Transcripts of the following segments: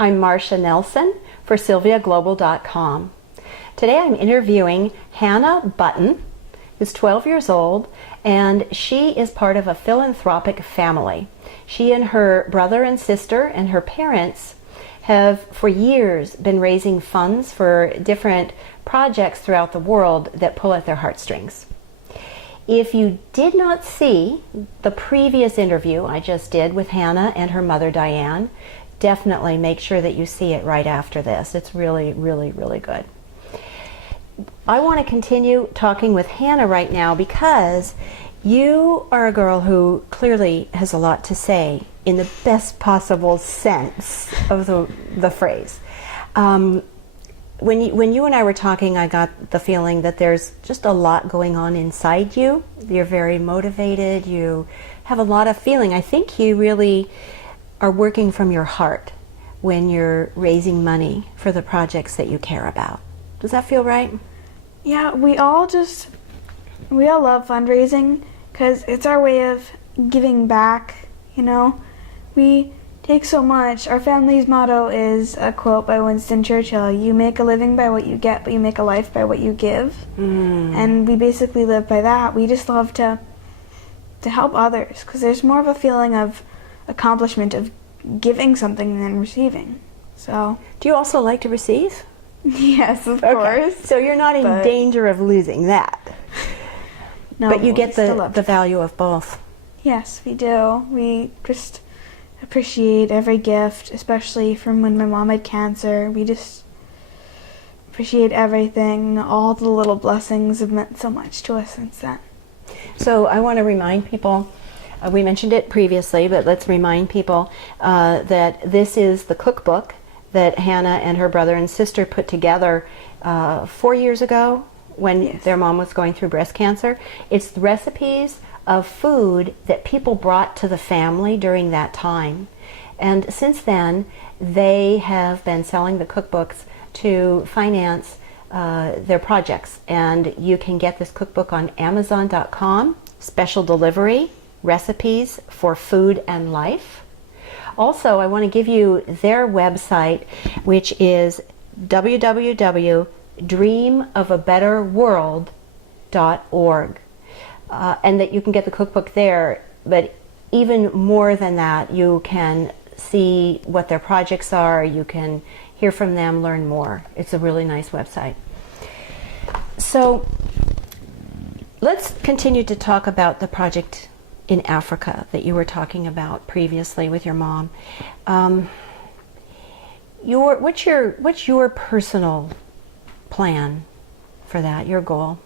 I'm Marcia Nelson for SylviaGlobal.com. Today I'm interviewing Hannah Button, who's 12 years old, and she is part of a philanthropic family. She and her brother and sister and her parents have for years been raising funds for different projects throughout the world that pull at their heartstrings. If you did not see the previous interview I just did with Hannah and her mother Diane, definitely make sure that you see it right after this. It's really, really, really good. I want to continue talking with Hannah right now because you are a girl who clearly has a lot to say in the best possible sense of the phrase. When you and I were talking, I got the feeling that there's just a lot going on inside you. You're very motivated. You have a lot of feeling. I think you really are working from your heart when you're raising money for the projects that you care about. Does that feel right? Yeah, we all love fundraising because it's our way of giving back, you know. We take so much. Our family's motto is a quote by Winston Churchill: you make a living by what you get, but you make a life by what you give. And we basically live by that. We just love to help others because there's more of a feeling of accomplishment of giving something than receiving. So, do you also like to receive? Yes, of course. So you're not in danger of losing that. No, but you get the value of both. Yes, we do. We just appreciate every gift, especially from when my mom had cancer. We just appreciate everything. All the little blessings have meant so much to us since then. So I want to remind people, we mentioned it previously, but let's remind people that this is the cookbook that Hannah and her brother and sister put together 4 years ago when their mom was going through breast cancer. It's the recipes of food that people brought to the family during that time. And since then, they have been selling the cookbooks to finance their projects. And you can get this cookbook on Amazon.com, special delivery, recipes for food and life. Also, I want to give you their website, which is www.dreamofabetterworld.org. And that you can get the cookbook there, but even more than that, you can see what their projects are, you can hear from them, learn more. It's a really nice website. So let's continue to talk about the project in Africa that you were talking about previously with your mom. What's your personal plan for that, your goal?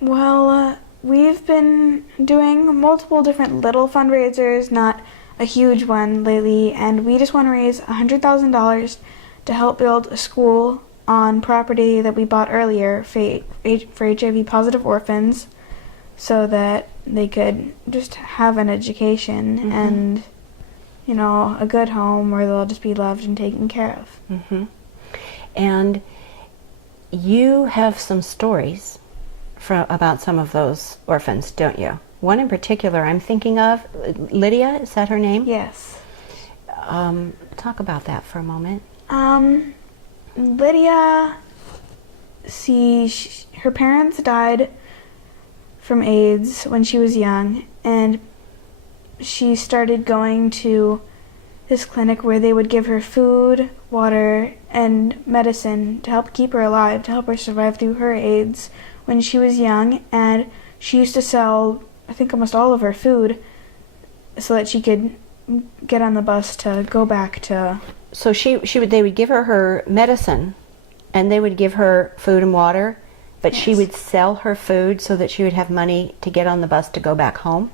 Well, we've been doing multiple different little fundraisers, not a huge one lately, and we just want to raise $100,000 to help build a school on property that we bought earlier for HIV positive orphans, so that they could just have an education and, you know, a good home where they'll just be loved and taken care of. And you have some stories about some of those orphans, don't you? One in particular I'm thinking of, Lydia, is that her name? Yes. Talk about that for a moment. Lydia, her parents died from AIDS when she was young, and she started going to this clinic where they would give her food, water, and medicine to help keep her alive, to help her survive through her AIDS when she was young. And she used to sell, I think, almost all of her food so that she could get on the bus to go back to... So they would give her medicine, and they would give her food and water, but she would sell her food so that she would have money to get on the bus to go back home?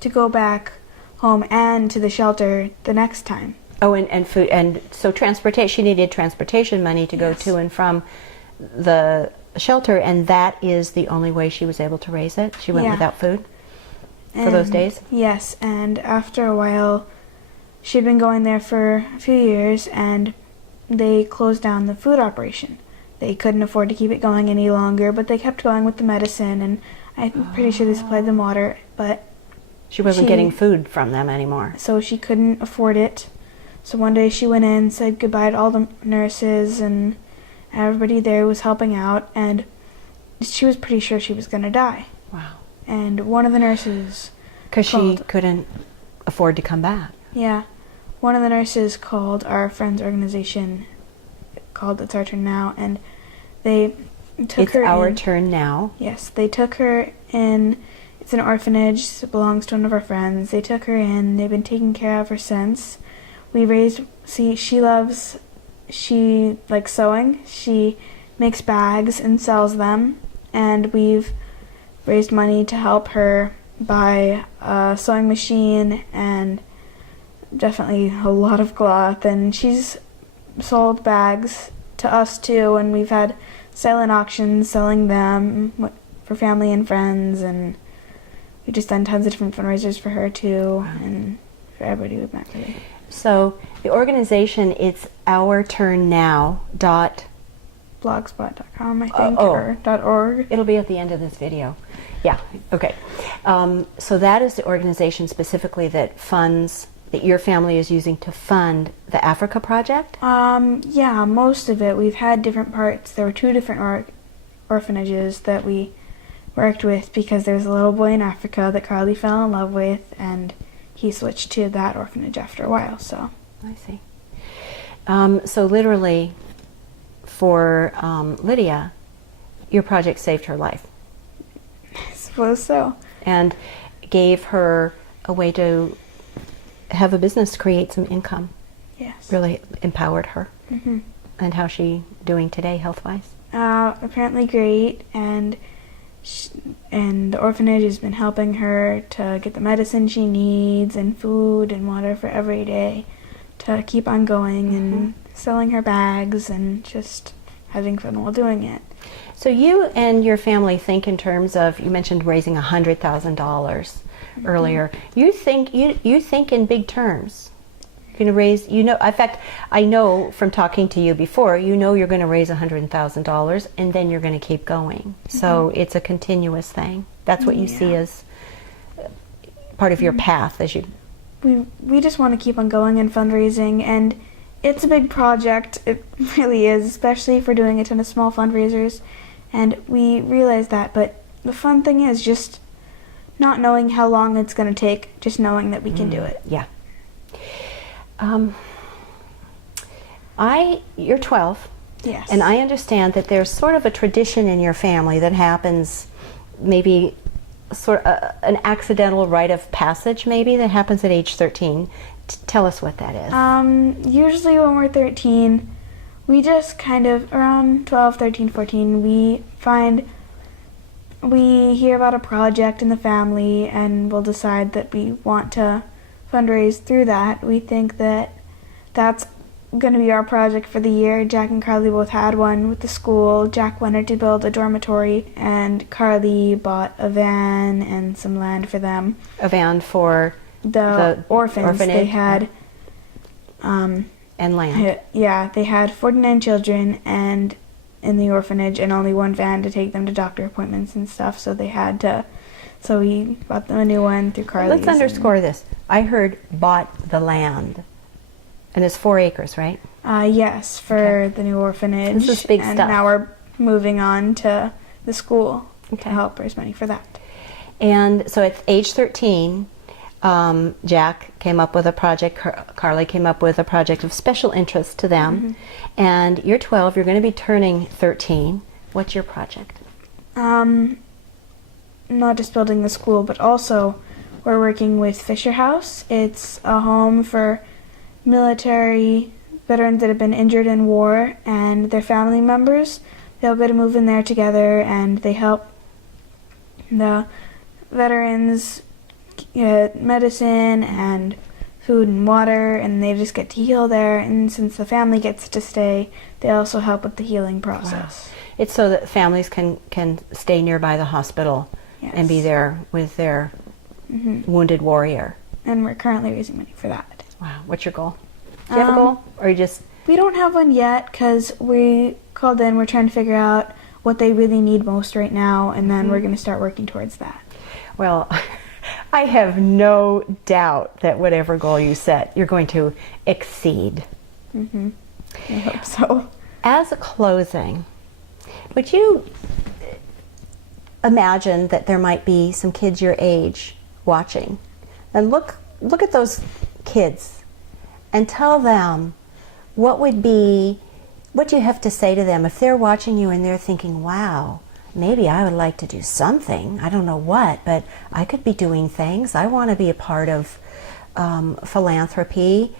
To go back home and to the shelter the next time. Oh, and food, and so transportation, she needed transportation money to go to and from the shelter, and that is the only way she was able to raise it? She went without food for those days? Yes, and after a while, she'd been going there for a few years, and they closed down the food operation. They couldn't afford to keep it going any longer, but they kept going with the medicine, and I'm pretty sure they supplied them water, but she wasn't getting food from them anymore. So she couldn't afford it. So one day she went in, said goodbye to all the nurses, and everybody there was helping out, and she was pretty sure she was going to die. Wow. And one of the nurses... Because she couldn't afford to come back. Yeah. One of the nurses called our friend's organization, called It's Our Turn Now, and they took her in. It's Our Turn Now? Yes. They took her in. It's an orphanage. It belongs to one of our friends. They took her in. They've been taking care of her since. We raised... See, she likes sewing. She makes bags and sells them. And we've raised money to help her buy a sewing machine and definitely a lot of cloth. And she's sold bags to us too, and we've had silent auctions selling them for family and friends, and we've just done tons of different fundraisers for her too, and for everybody we've met really. So the organization, it's ourturnnow.blogspot.com, I think, or .org. It'll be at the end of this video. Yeah, okay. So that is the organization specifically that your family is using to fund the Africa Project? Yeah, most of it. We've had different parts. There were 2 different orphanages that we worked with because there was a little boy in Africa that Carly fell in love with, and he switched to that orphanage after a while, so. I see. So literally, for Lydia, your project saved her life. I suppose so. And gave her a way to have a business, create some income. Yes. Really empowered her. Mm-hmm. And how's she doing today, health-wise? Apparently great, and the orphanage has been helping her to get the medicine she needs and food and water for every day to keep on going and selling her bags and just having fun while doing it. So you and your family think in terms of, you mentioned raising $100,000 earlier. You think in big terms. You're going to raise, in fact, I know from talking to you before, you're going to raise $100,000 and then you're going to keep going. So it's a continuous thing. That's what you see as part of your path as you... We just want to keep on going and fundraising, and it's a big project. It really is, especially if we're doing a ton of small fundraisers, and we realize that, but the fun thing is just not knowing how long it's going to take, just knowing that we can do it. Yeah. You're 12. Yes. And I understand that there's sort of a tradition in your family that happens, maybe sort of an accidental rite of passage, maybe, that happens at age 13. Tell us what that is. Usually when we're 13, we just kind of, around 12, 13, 14, we hear about a project in the family and we'll decide that we want to fundraise through that. We think that that's going to be our project for the year. Jack and Carly both had one with the school. Jack wanted to build a dormitory, and Carly bought a van and some land for them. A van for the orphanage. They had and land. Yeah, they had 49 children and in the orphanage, and only one van to take them to doctor appointments and stuff. So we bought them a new one through Carly's. Let's underscore this. I heard bought the land. And it's 4 acres, right? Yes, for the new orphanage. This is big stuff. And now we're moving on to the school to help raise money for that. And so at age 13, Jack came up with a project, Carly came up with a project of special interest to them. And you're 12, you're going to be turning 13. What's your project? Not just building the school, but also we're working with Fisher House. It's a home for military veterans that have been injured in war and their family members. They'll go to move in there together, and they help the veterans get medicine and food and water, and they just get to heal there. And since the family gets to stay, they also help with the healing process. Wow. It's so that families can stay nearby the hospital and be there with their wounded warrior. And we're currently raising money for that. Wow. What's your goal? Do you have a goal? Or you just... We don't have one yet because we called in. We're trying to figure out what they really need most right now, and then we're going to start working towards that. Well, I have no doubt that whatever goal you set, you're going to exceed. Mm-hmm. I hope so. As a closing, would you imagine that there might be some kids your age watching? And look at those kids and tell them what you have to say to them if they're watching you and they're thinking, wow, maybe I would like to do something. I don't know what, but I could be doing things. I want to be a part of philanthropy.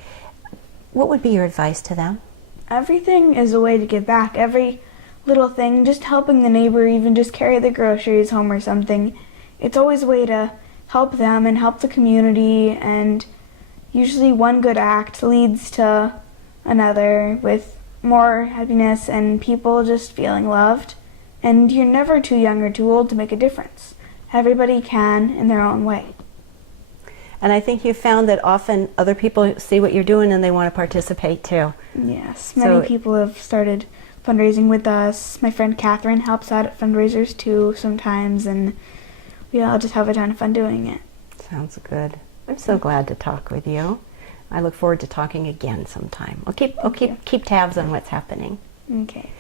What would be your advice to them? Everything is a way to give back. Every little thing, just helping the neighbor, even just carry the groceries home or something. It's always a way to help them and help the community, and usually one good act leads to another with more happiness and people just feeling loved. And you're never too young or too old to make a difference. Everybody can in their own way. And I think you found that often other people see what you're doing and they want to participate too. Yes, many people have started fundraising with us. My friend Catherine helps out at fundraisers too sometimes, and we all just have a ton of fun doing it. Sounds good. I'm so glad to talk with you. I look forward to talking again sometime. I'll keep tabs on what's happening. Okay.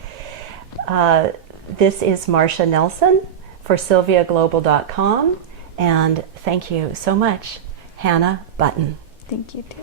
This is Marcia Nelson for SylviaGlobal.com, and thank you so much, Hannah Button. Thank you too.